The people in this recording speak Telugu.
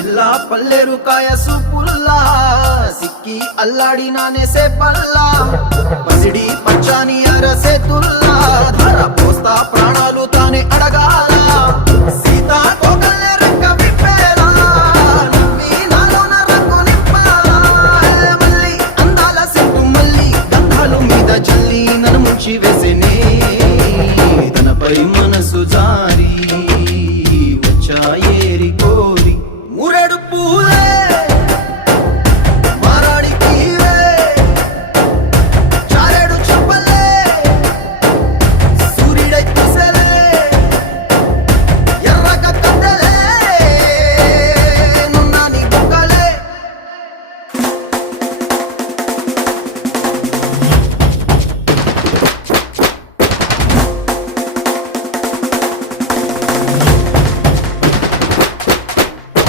పిల్ల పల్లెరు కాయ సూపుల్లా సిక్కి అల్లాడి నానేసే పల్లా పసిడి పచ్చాని అరసే తుల్లా ధర పోస్తా ప్రాణాలు తానే అడగాల సీతా